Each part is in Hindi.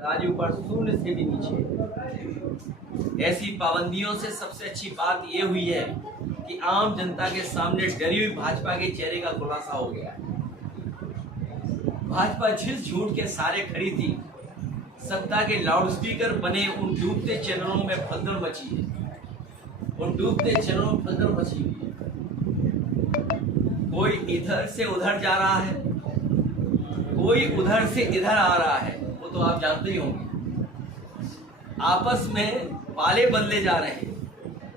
राजू पर शून्य से भी नीचे। ऐसी पाबंदियों से सबसे अच्छी बात यह हुई है कि आम जनता के सामने डरी हुई भाजपा के चेहरे का खुलासा हो गया है। भाजपा जिस झूठ के सारे खड़ी थी, सत्ता के लाउडस्पीकर बने उन डूबते चैनलों में भगदड़ मची है। उन डूबते चैनलों में भगदड़ मची हुई है। कोई इधर से उधर जा रहा है, कोई उधर से इधर आ रहा है, वो तो आप जानते ही होंगे। आपस में पाले बदले जा रहे हैं,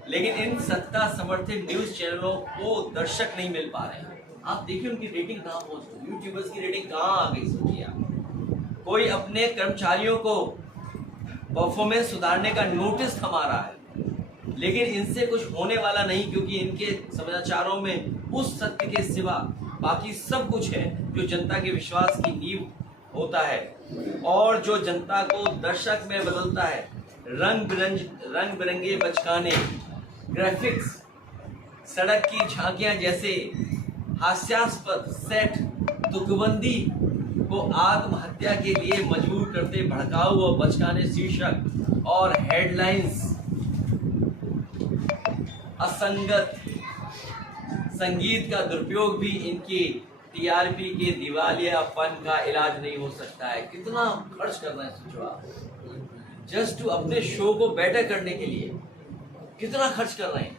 लेकिन इन सत्ता समर्थित न्यूज चैनलों को दर्शक नहीं मिल पा रहे हैं। आप देखिए उनकी रेटिंग कहां पहुंच गई, यूट्यूबर्स की रेटिंग कहां आ गई, सोचिए आप। कोई अपने कर्मचारियों को परफॉर्मेंस सुधारने का नोटिस थमा रहा है, लेकिन इनसे कुछ होने वाला नहीं, क्योंकि इनके समाचारों में उस सत्य के सिवा बाकी सब कुछ है जो जनता के विश्वास की नींव होता है और जो जनता को दर्शक में बदलता है। रंग बिरंगे बचकाने, ग्राफिक्स, सड़क की झांकियां जैसे हास्यास्पद सेट तुकबंदी को आत्महत्या के लिए मजबूर करते भड़काऊ और बचकाने शीर्षक और हेडलाइंस, असंगत संगीत का दुरुपयोग भी इनकी टीआरपी के दिवालियापन का इलाज नहीं हो सकता है। कितना खर्च करना है सोचो आप, जस्ट टू अपने शो को बेटर करने के लिए कितना खर्च कर रहे हैं,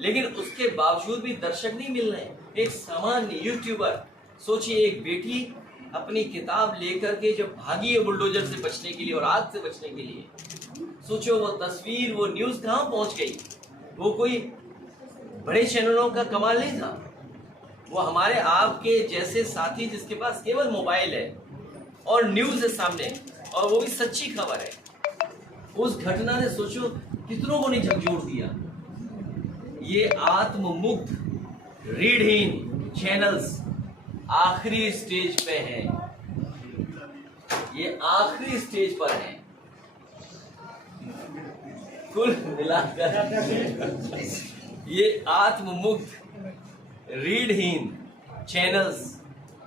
लेकिन उसके बावजूद भी दर्शक नहीं मिल रहे हैं। एक सामान्य यूट्यूबर, सोचिए, एक बेटी अपनी किताब लेकर के जब भागी है बुलडोजर से बचने के लिए और आग से बचने के लिए, सोचो वो तस्वीर, वो न्यूज कहां पहुंच गई। वो कोई बड़े चैनलों का कमाल नहीं था, वो हमारे आपके जैसे साथी जिसके पास केवल मोबाइल है और न्यूज है सामने, और वो भी सच्ची खबर है। उस घटना ने सोचो कितनों को नहीं झकझोर दिया। ये आत्ममुग्ध रीढ़हीन चैनल्स आखिरी स्टेज पे हैं, ये आखिरी स्टेज पर हैं। कुल मिलाकर ये आत्ममुग्ध रीढ़हीन चैनल्स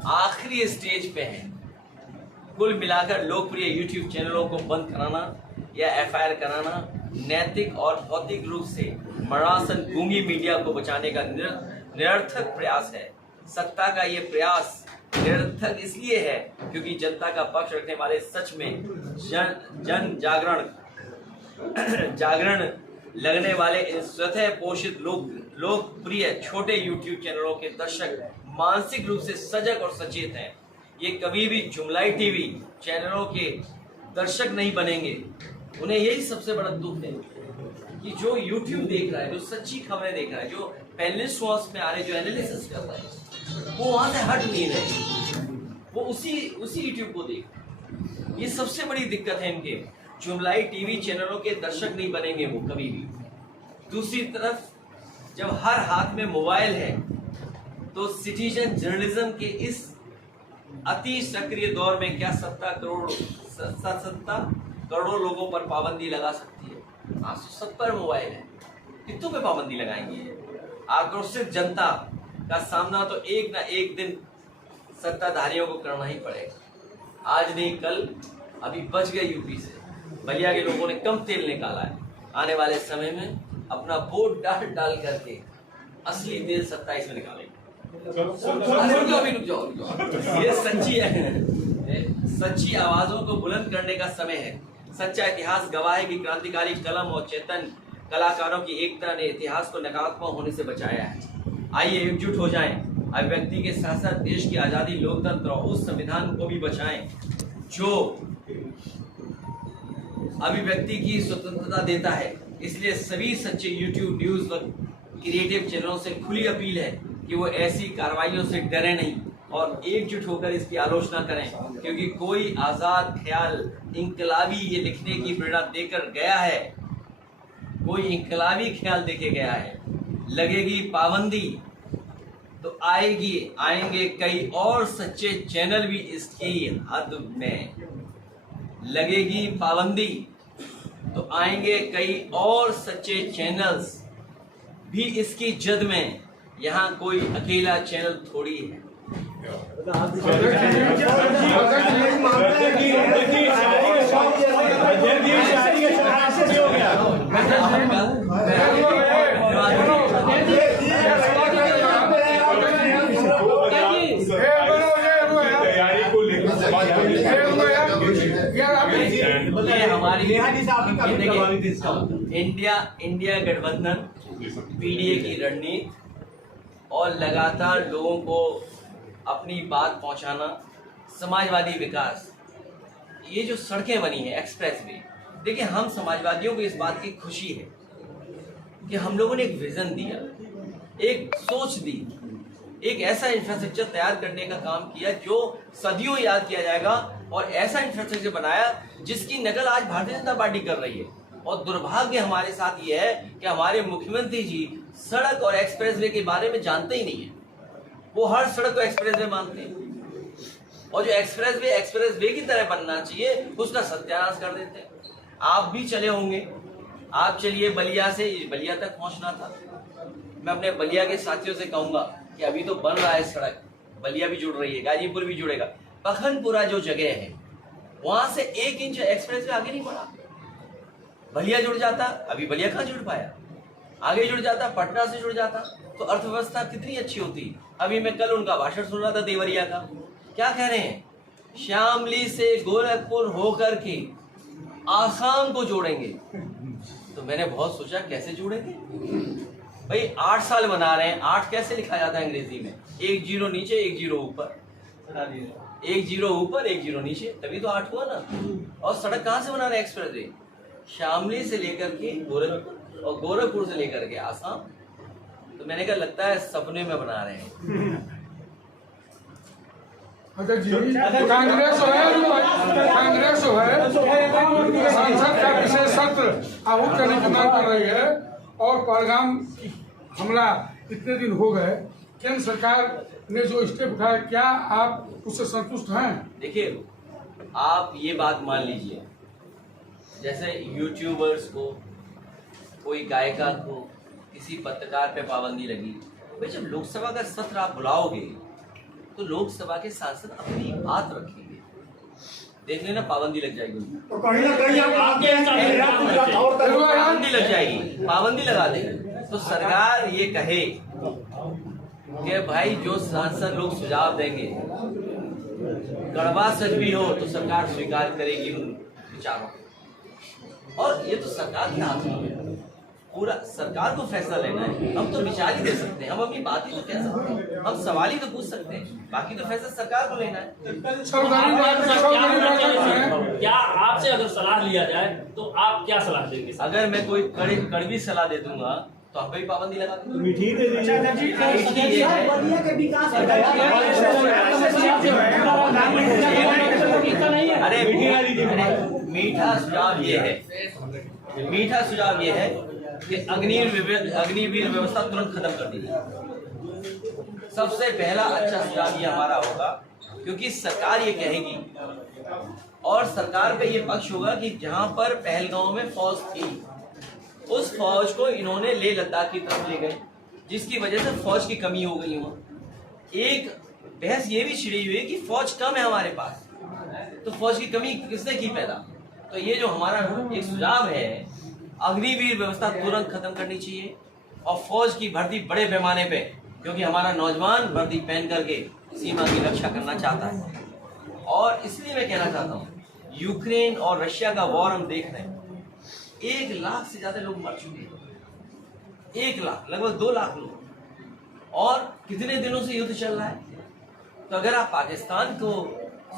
आखिरी स्टेज पे हैं। कुल मिलाकर लोकप्रिय यूट्यूब चैनलों को बंद कराना या एफआईआर कराना नैतिक और भौतिक रूप से मरासन गूंगी मीडिया को बचाने का निरर्थक प्रयास है। सत्ता का ये प्रयास निरर्थक इसलिए है क्योंकि जनता का पक्ष रखने वाले सच में जन जागरण लगने वाले इन स्वतः पोषित लोकप्रिय छोटे यूट्यूब चैनलों के दर्शक मानसिक रूप से सजग और सचेत हैं। ये कभी भी जुमलाई टीवी चैनलों के दर्शक नहीं बनेंगे। उन्हें यही सबसे बड़ा दुख है कि जो यूट्यूब देख रहा है, जो सच्ची खबरें देख रहा है, जो पैनलिस्ट में आ रहे, जो एनालिसिस कर रहा है, वो वहां से हट नहीं रहे, वो उसी यूट्यूब को देख रहे हैं। ये सबसे बड़ी दिक्कत है इनके। जुमलाई टीवी चैनलों के दर्शक नहीं बनेंगे वो कभी भी। दूसरी तरफ जब हर हाथ में मोबाइल है तो सिटीजन जर्नलिज्म के इस अति सक्रिय दौर में क्या सत्ता करोड़ों लोगों पर पाबंदी लगा सकती है? आज तो सब पर मोबाइल है, कितनों पे पाबंदी लगाएंगे? आक्रोशित जनता का सामना तो एक ना एक दिन सत्ताधारियों को करना ही पड़ेगा। आज नहीं कल, अभी बच गए यूपी से, बलिया के लोगों ने कम तेल निकाला है। आने वाले समय में अपना वोट डाल करके असली तेल 27 में निकालेंगे। रुक जाओ, ये सच्ची आवाजों को बुलंद करने का समय है। सच्चा इतिहास गवाह है कि क्रांतिकारी कलम और चेतन कलाकारों की एकता ने इतिहास को नकारात्मक होने से बचाया है। आइए एकजुट हो जाएं, अभिव्यक्ति के साथ साथ देश की आजादी, लोकतंत्र और उस संविधान को भी बचाएं जो अभिव्यक्ति की स्वतंत्रता देता है। इसलिए सभी सच्चे यूट्यूब न्यूज व क्रिएटिव चैनलों से खुली अपील है कि वो ऐसी कार्रवाइयों से डरे नहीं और एकजुट होकर इसकी आलोचना करें, क्योंकि कोई आजाद ख्याल इंकलाबी ये लिखने की प्रेरणा देकर गया है, कोई इंकलाबी ख्याल देके गया है। लगेगी पाबंदी तो आएंगे कई और सच्चे चैनल भी इसकी हद में। लगेगी पाबंदी तो आएंगे कई और सच्चे चैनल्स भी इसकी जद में। यहाँ कोई अकेला चैनल थोड़ी है। ये हमारी देखिए इंडिया गठबंधन पीडीए की रणनीति और लगातार लोगों को अपनी बात पहुंचाना, समाजवादी विकास, ये जो सड़कें बनी हैं एक्सप्रेस वे, देखिए हम समाजवादियों को इस बात की खुशी है कि हम लोगों ने एक विजन दिया, एक सोच दी, एक ऐसा इंफ्रास्ट्रक्चर तैयार करने का काम किया जो सदियों याद किया जाएगा, और ऐसा इंफ्रास्ट्रक्चर बनाया जिसकी नकल आज भारतीय जनता पार्टी कर रही है। और दुर्भाग्य हमारे साथ ये है कि हमारे मुख्यमंत्री जी सड़क और एक्सप्रेसवे के बारे में जानते ही नहीं है। वो हर सड़क को एक्सप्रेसवे मानते हैं, और जो एक्सप्रेसवे की तरह बनना चाहिए उसका सत्यानाश कर देते हैं। आप भी चले होंगे, आप चलिए, बलिया से बलिया तक पहुंचना था। मैं अपने बलिया के साथियों से कहूंगा कि अभी तो बन रहा है सड़क, बलिया भी जुड़ रही है, गाजीपुर भी जुड़ेगा। पखनपुरा जो जगह है वहां से 1 इंच एक्सप्रेसवे आगे नहीं बढ़ा। बलिया जुड़ जाता, अभी बलिया कहाँ जुड़ पाया, आगे जुड़ जाता, पटना से जुड़ जाता तो अर्थव्यवस्था कितनी अच्छी होती। अभी मैं कल उनका भाषण सुन रहा था देवरिया का, क्या कह रहे हैं, शामली से गोरखपुर होकर के आसाम को जोड़ेंगे। तो मैंने बहुत सोचा कैसे जोड़ेंगे भाई, 8 साल बना रहे हैं, 8 कैसे लिखा जाता है अंग्रेजी में, 1 0 नीचे 1 0 ऊपर, 1 0 ऊपर 1 0 नीचे, तभी तो 8 हुआ ना। और सड़क कहाँ से बना रहे हैं एक्सप्रेसवे, शामली से लेकर के गोरखपुर और गोरखपुर से लेकर के आसाम। तो मैंने कहा लगता है सपने में बना रहे हैं। कांग्रेस है संसद का विशेष सत्र आहूत करने की मांग कर रही है, और पहलगाम हमला इतने दिन हो गए, केंद्र सरकार ने जो स्टेप उठाया, क्या आप उससे संतुष्ट हैं? देखिए, आप ये बात मान लीजिए, जैसे यूट्यूबर्स को, कोई गायिका को, किसी पत्रकार पे पाबंदी लगी, भाई जब लोकसभा का सत्र आप बुलाओगे तो लोकसभा के सांसद अपनी बात रखेंगे, देख लेना पाबंदी लग जाएगी, तो कहीं ना कहीं पाबंदी लग जाएगी, पाबंदी लगा देंगे। तो सरकार ये कहे कि भाई जो सांसद लोग सुझाव देंगे, कड़वा सच भी हो तो सरकार स्वीकार करेगी उन विचारों को। और ये तो सरकार के हाथ में है, पूरा सरकार को फैसला लेना है। हम तो विचार ही दे सकते हैं, हम अपनी बात ही तो कह सकते हैं, हम सवाल ही तो पूछ सकते हैं, बाकी तो फैसला सरकार को लेना है। क्या आपसे अगर सलाह लिया जाए तो आप क्या सलाह देंगे? अगर मैं कोई कड़वी सलाह दे दूंगा तो हम पे भी पाबंदी लगा देंगे। अरे मीठा सुझाव ये है कि अग्निवीर व्यवस्था तुरंत खत्म कर दी जाए। सबसे पहला अच्छा सुझाव ये हमारा होगा, क्योंकि सरकार ये कहेगी और सरकार पे ये पक्ष होगा कि जहां पर पहलगांव में फौज थी, उस फौज को इन्होंने लेह लद्दाख की तरफ ले गए, जिसकी वजह से फौज की कमी हो गई वहां। एक बहस ये भी छिड़ी हुई है कि फौज कम है हमारे पास, तो फौज की कमी किसने की पैदा। तो ये जो हमारा एक सुझाव है, अग्निवीर व्यवस्था तुरंत खत्म करनी चाहिए, और फौज की भर्ती बड़े पैमाने पे, क्योंकि हमारा नौजवान वर्दी पहन करके सीमा की रक्षा करना चाहता है। और इसलिए मैं कहना चाहता हूँ, यूक्रेन और रशिया का वॉर हम देख रहे हैं, 1 लाख से ज्यादा लोग मर चुके हैं, 1 लाख, लगभग 2 लाख लोग, और कितने दिनों से युद्ध चल रहा है। तो अगर आप पाकिस्तान को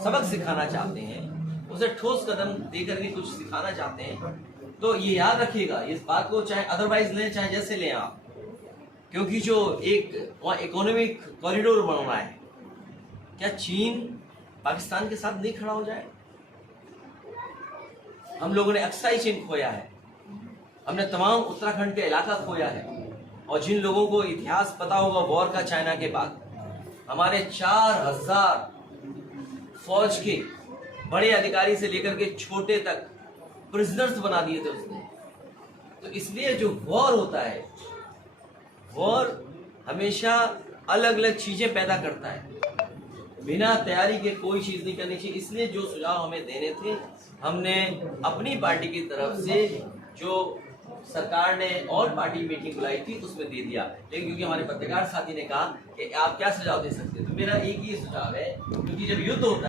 सबक सिखाना चाहते हैं, उसे ठोस कदम दे करके कुछ सिखाना चाहते हैं, तो ये याद रखिएगा इस बात को, चाहे अदरवाइज लें चाहे जैसे लें आप, क्योंकि जो एक वहाँ इकोनॉमिक कॉरिडोर बन रहा है, क्या चीन पाकिस्तान के साथ नहीं खड़ा हो जाए। हम लोगों ने अक्साई चीन खोया है, हमने तमाम उत्तराखंड के इलाका खोया है, और जिन लोगों को इतिहास पता होगा वॉर का, चाइना के बाद हमारे 4000 फौज के बड़े अधिकारी से लेकर के छोटे तक प्रिजनर्स बना दिए थे उसने। तो इसलिए जो वॉर होता है, वॉर हमेशा अलग अलग चीजें पैदा करता है, बिना तैयारी के कोई चीज नहीं करनी चाहिए। इसलिए जो सुझाव हमें देने थे, हमने अपनी पार्टी की तरफ से, जो सरकार ने और पार्टी मीटिंग बुलाई थी उसमें दे दिया, लेकिन क्योंकि हमारे पत्रकार साथी ने कहा कि आप क्या सुझाव दे सकते हैं, तो मेरा एक ही सुझाव है, क्योंकि जब युद्ध होता है